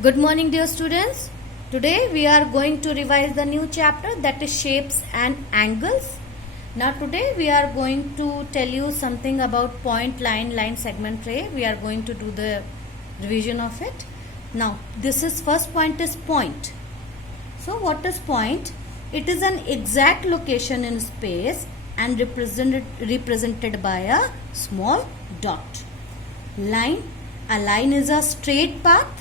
Good morning, dear students. Today we are going to revise the new chapter, that is shapes and angles. Now today we are going to tell you something about point, line, segment, ray. We are going to do the revision of it. Now this is first point is point. So what is point? It is an exact location in space and represented by a small dot. Line. A line is a straight path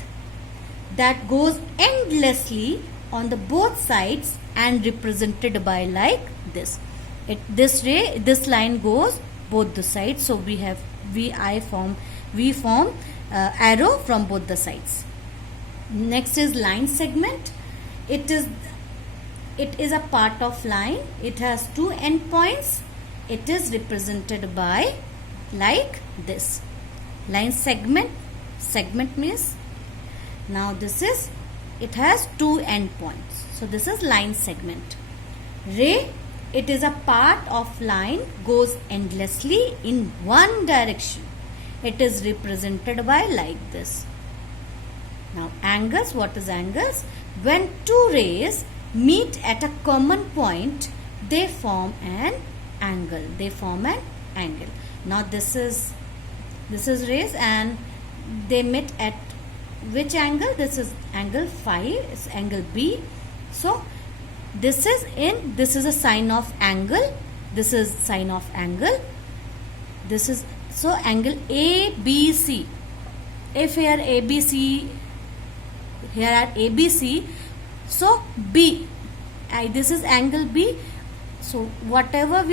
that goes endlessly on the both sides and represented by like this. This line goes both the sides, so we have we form arrow from both the sides. Next is line segment. It is a part of line. It has two endpoints. It is represented by like this. Line segment means, now it has two endpoints. So this is line segment. Ray, it is a part of line goes endlessly in one direction. It is represented by like this. Now angles, what is angles? When two rays meet at a common point, they form an angle. Now this is rays and they meet at which angle? This is angle phi, it's angle B. So this is a sign of angle. This is sign of angle. This is so angle ABC. If here ABC, here are ABC, so B. This is angle B. So whatever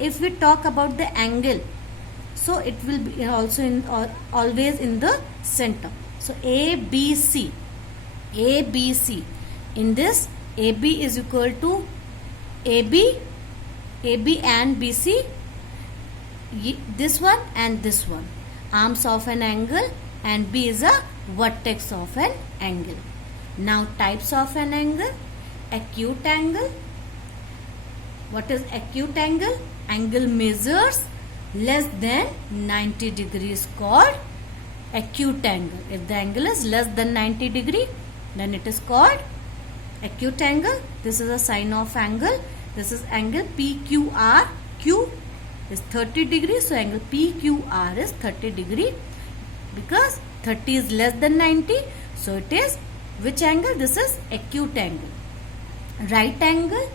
if we talk about the angle, so it will be also always in the center. So ABC. In this, AB is equal to AB and BC. This one and this one. Arms of an angle, and B is a vertex of an angle. Now types of an angle. Acute angle. What is acute angle? Angle measures less than 90 degrees called acute angle. If the angle is less than 90 degree, then it is called acute angle. This is a sign of angle. This is angle PQR. Q is 30 degrees, so angle PQR is 30 degree because 30 is less than 90. So it is which angle? This is acute angle. Right angle.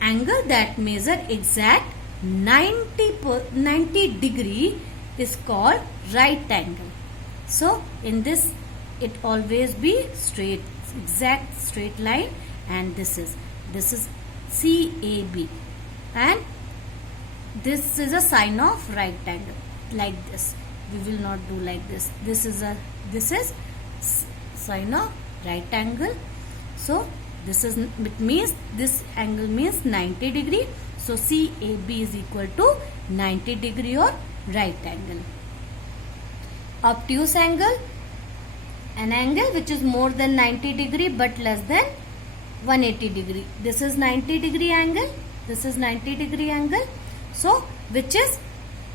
Angle that measure exact 90 degree is called right angle. So in this, it always be straight, exact straight line, and this is CAB, and this is a sign of right angle. Like this, we will not do like this. This is sign of right angle. So it means this angle means 90 degree. So CAB is equal to 90 degree or right angle. Obtuse angle, an angle which is more than 90 degree but less than 180 degree. This is 90 degree angle. This is 90 degree angle. So which is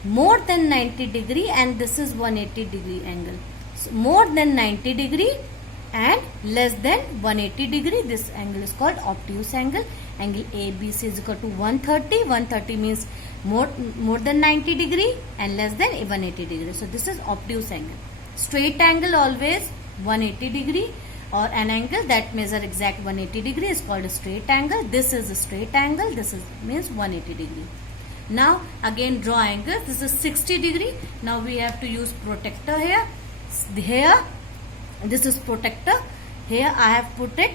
more than 90 degree, and this is 180 degree angle. So more than 90 degree and less than 180 degree, this angle is called obtuse angle. Angle ABC is equal to 130. 130 means more than 90 degree and less than 180 degree. So this is obtuse angle. Straight angle always 180 degree, or an angle that measure exact 180 degree is called a straight angle. This is a straight angle. This means 180 degree. Now again draw angles. This is 60 degree. Now we have to use protractor here. Here this is protractor. Here I have put it.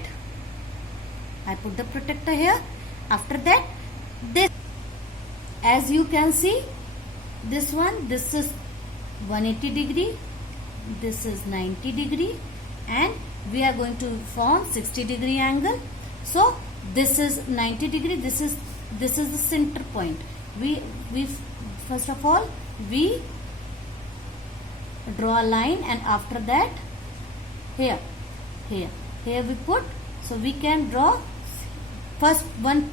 I put the protractor here. After that, this, as you can see, this is 180 degree, this is 90 degree, and we are going to form 60 degree angle. So this is 90 degree. This is the center point. We first of all we draw a line, and after that here we put. So we can draw first one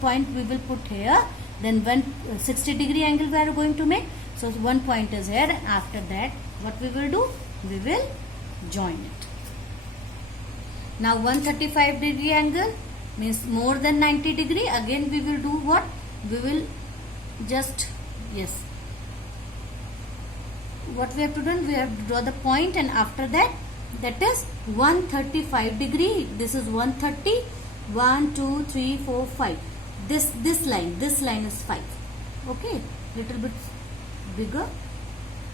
point we will put here, then 60 degree angle we are going to make. So one point is here, and after that what we will do? We will join it. Now 135 degree angle means more than 90 degree. Again we will do what? We will just, yes, what we have to do, we have to draw the point, and after that, that is 135 degree. This is 130. 1, 2, 3, 4, 5. This line is 5. Okay, little bit bigger.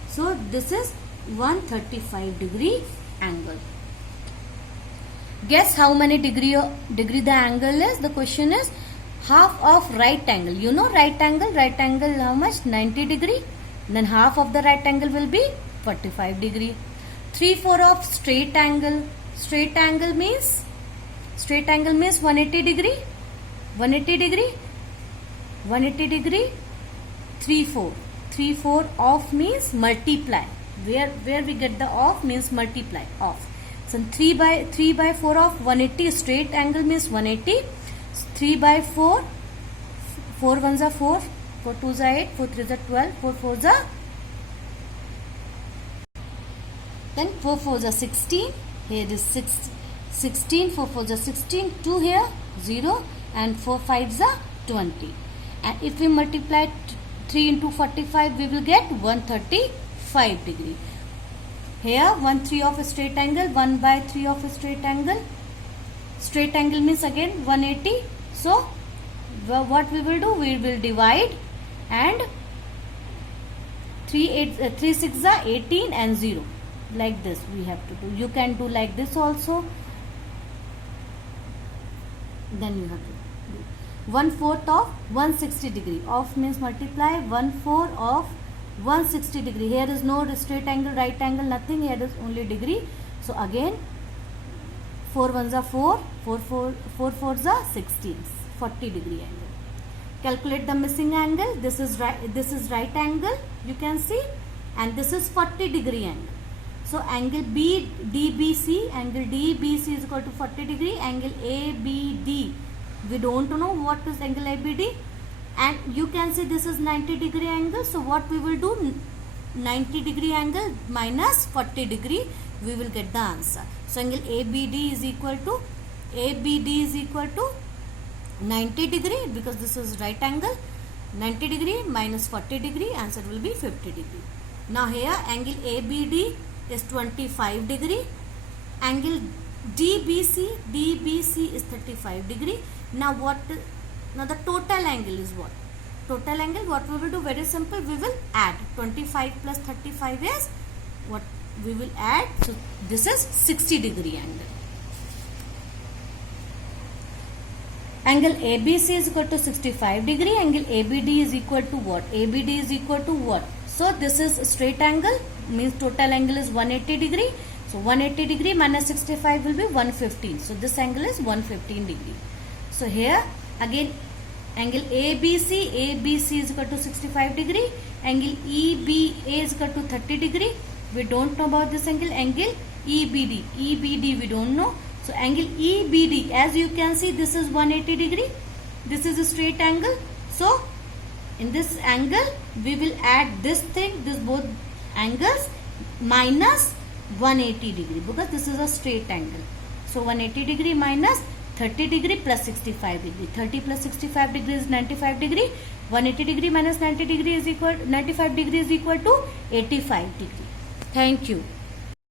So this is 135 degree angle. Guess how many degree the angle is? The question is half of right angle. You know right angle how much? 90 degree. Then half of the right angle will be 45 degree. 3/4 of straight angle. Straight angle means 180 degree. 180 degree. 180 degree. 3/4. 3/4 of means multiply. Where we get the of means multiply of. So 3/4 of 180 straight angle means 180. 3/4. 4 1s are 4. 4 2s are 8. 4 3s are 12. 4 4s are. Then 4 4s are 16. Here is 16. 4 4s are 16. 2 here 0 and 4 5s are 20. And if we multiply 3 into 45, we will get 135 degree. Here 1/3 of a straight angle, 1/3 of a straight angle. Straight angle means again 180. So what we will do? We will divide, and 3 6 are 18 and 0. Like this we have to do. You can do like this also. Then you have to do 1/4 of 160 degree. Of means multiply 1/4 of 160 degree. Here is no straight angle, right angle, nothing. Here is only degree. So again 4 1s are 4. 4 4s are 16. 40 degree angle. Calculate the missing angle. This is right angle, you can see, and this is 40 degree angle. So angle DBC is equal to 40 degree. Angle ABD, we don't know what is angle ABD, and you can see this is 90 degree angle. So what we will do? 90 degree angle minus 40 degree, we will get the answer. So angle ABD is equal to 90 degree, because this is right angle. 90 degree minus 40 degree, answer will be 50 degree. Now here angle ABD is 25 degree. Angle DBC is 35 degree. Now the total angle is what? Total angle, what we will do? Very simple, we will add 25 plus 35 is what we will add. So this is 60 degree angle. Angle ABC is equal to 65 degree. Angle ABD is equal to what? ABD is equal to what? So this is straight angle, means total angle is 180 degree. So 180 degree minus 65 will be 115. So this angle is 115 degree. So here again angle ABC is equal to 65 degree. Angle EBA is equal to 30 degree. We don't know about this angle. Angle EBD we don't know. So angle EBD, as you can see, this is 180 degree. This is a straight angle. So in this angle we will add this both angles minus 180 degree, because this is a straight angle. So 180 degree minus 30 degree plus 65 degree. 30 plus 65 degree is 95 degree. 180 degree minus 95 degree is equal to 85 degree. Thank you.